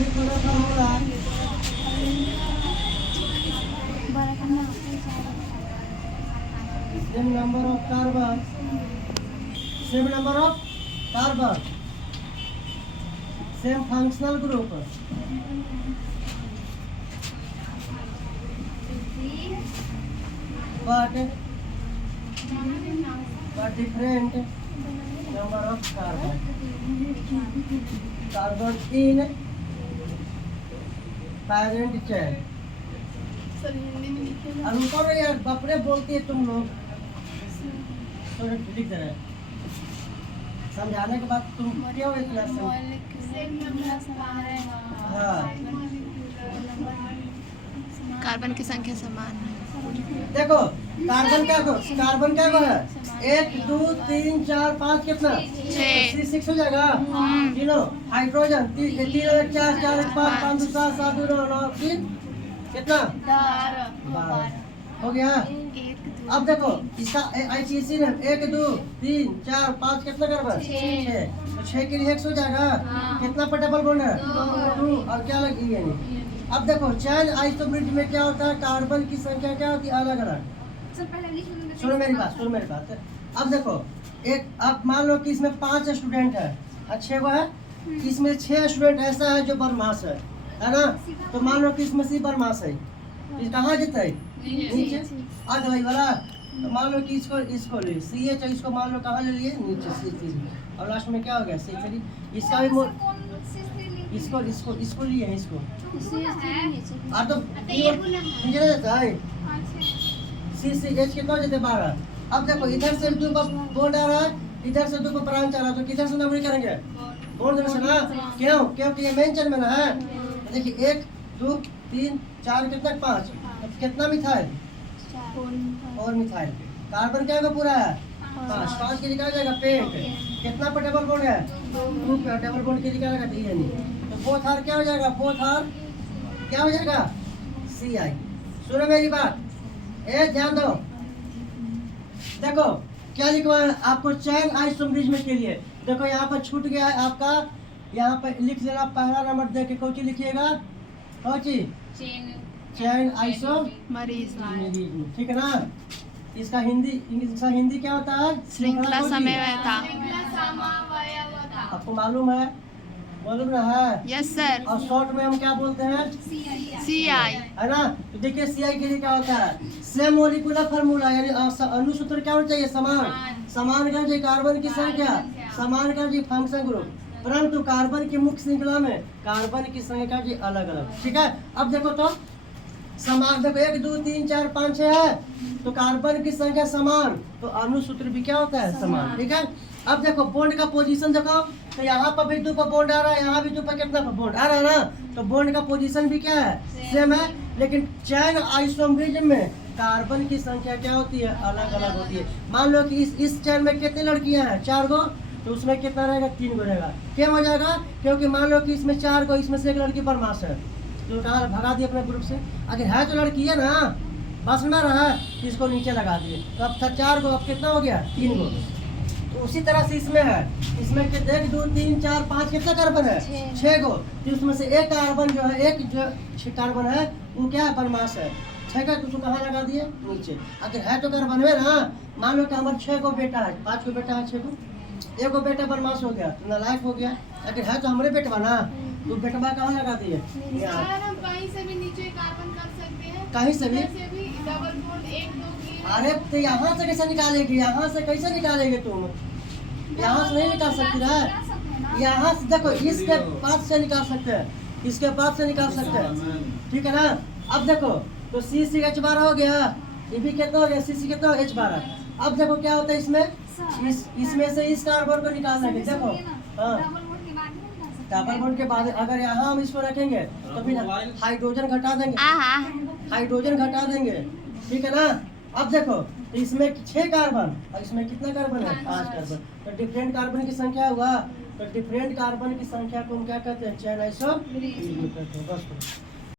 molecular formula. Same number of carbon. Same number of carbon. Same functional group. But different number of carbon. Carbon in parent chain. और ऊपर यार बपरे बोलती है तुम लोग, थोड़ा लिख दे रहे समझाने के बाद तुम क्यों इतना हाँ कार्बन की संख्या समान है। देखो कार्बन क्या है 1 2 3 4 5 कितना 6 हो जाएगा। तीनों हाइड्रोजन 3 1 4 4 1 5 5 2 7 7 2 9 3 कितना 12 हो गया। अब देखो इसका आईसीसी ने 1 2 3 4 5 कितना कार्बन 6 तो 6 के लिए 1 हो जाएगा। कितना पर डबल बॉन्ड है 2 और क्या लगी है। अब देखो चैन आइसोमरेज में क्या होता है कार्बन की संख्या क्या होती है अलग अलग। सुनो मेरी बात अब देखो एक अब मान लो कि इसमें 5 स्टूडेंट है और 6 है इसमें 6 स्टूडेंट ऐसा है जो बदमाश है ना। तो मान लो कि इसमें से बदमाश है कहाँ जीता है नीचे आगे वाला। तो मान लो कि इसको ले सी एच इसको मान लो कहाँ ले लिए नीचे सी और लास्ट में क्या हो गया सी थ्री। इसका भी इसको लिए हैं इसको और तो नीचे रहता है सी सी एच कितना हो जाते 12। अब देखो इधर से 2 का बॉन्ड आ रहा है इधर से 2 का ब्रांच आ रहा है तो किधर से नंबर करेंगे बॉन्ड से ना। क्योंकि ये मेन चेन में ना है। देखिए 1 2 3 4 कितना 5 कितना मिथाइल और मिथाइल कार्बन क्या होगा पूरा है 5 के निकाल जाएगा पेंट कितना पर डबल बॉन्ड है 2 पे डबल बॉन्ड के निकालेगा डीएनए तो बोथ आर क्या हो जाएगा बोथ आर क्या हो जाएगा सी आई। सुनो मेरी बात ध्यान दो देखो क्या लिखवा है आपको चैन आइसोमरेज में के लिए। देखो यहाँ पर छूट गया है आपका यहाँ पर लिख देना पहला नंबर दे के कौन सी लिखिएगा कौन सी चैन आइसोमरेज ठीक है ना। इसका हिंदी क्या होता है श्रृंखला समन्वयता। आपको मालूम ना है यस सर। और शॉर्ट में हम क्या बोलते हैं सी आई है ना। तो देखिए सी आई के लिए क्या होता है सेम मोलिकुलर फार्मूला यानी अणुसूत्र क्या होना चाहिए समान का चाहिए कार्बन की संख्या समान का चाहिए फंक्शन ग्रुप परंतु कार्बन की मुख्य श्रृंखला में कार्बन की संख्या जी अलग अलग ठीक है। अब देखो तो समान देखो 1 2 3 4 5 6 है तो कार्बन की संख्या समान तो अणुसूत्र भी क्या होता है समान ठीक है। अब देखो बॉन्ड का पोजीशन देखो तो यहाँ पर भी 2 पर बॉन्ड आ रहा है यहाँ भी 2 पर कितना पर बॉन्ड आ रहा है ना। तो बॉन्ड का पोजीशन भी क्या है सेम है लेकिन चैन आइसोमरेज में कार्बन की संख्या क्या होती है अलग अलग होती है। मान लो कि इस चैन में कितनी लड़कियां हैं 4 गो तो उसमें कितना रहेगा 3 गो रहेगा। क्या हो जाएगा क्योंकि मान लो कि इसमें 4 गो इसमें से एक लड़की बदमाश है तो कहा भगा दिए अपने ग्रुप से। अगर है तो लड़की है ना बस ना रहा इसको नीचे लगा दिए तो अब था 4 गो अब कितना हो गया 3 गो। तो उसी तरह से इसमें है इसमें 1 2 3 4 5 कितना कार्बन है 6 गो तो उसमें से एक कार्बन जो है एक जो कार्बन है वो क्या है बदमाश है 6 का तो कहाँ लगा दिए नीचे। अगर है तो कार्बन है ना मान लो कि हमारे 6 गो बेटा है 5 गो बेटा है 6 गो एक गो बेटा बदमाश हो गया तो नालायक हो गया। अगर है तो हमारे बेटवा ना तो बेटवा कहाँ लगा दिए कहीं से भी नीचे कार्बन कर सकते हैं कहीं से भी डबल बॉन्ड 1 2 की। अरे तो यहाँ से कैसे निकालेगी यहाँ से कैसे निकालेंगे तुम यहाँ से नहीं निकाल सकती ना। यहाँ से देखो इसके पास से निकाल सकते हैं इसके पास से निकाल सकते हैं ठीक है ना। अब देखो तो सी सी H12 हो गया ये भी कितना हो गया सी सी कितना H12। अब देखो क्या होता है इसमें से इस कार्बन को निकालना है देखो हाँ डबल बॉन्ड के बाद अगर यहाँ हम इसको रखेंगे तो फिर हाइड्रोजन घटा देंगे ठीक है ना। अब देखो तो इसमें 6 कार्बन और इसमें कितना कार्बन है 5 कार्बन तो डिफरेंट कार्बन की संख्या हुआ तो डिफरेंट कार्बन की संख्या को हम क्या कहते हैं चैन आइसोमरेज कहते हैं बस।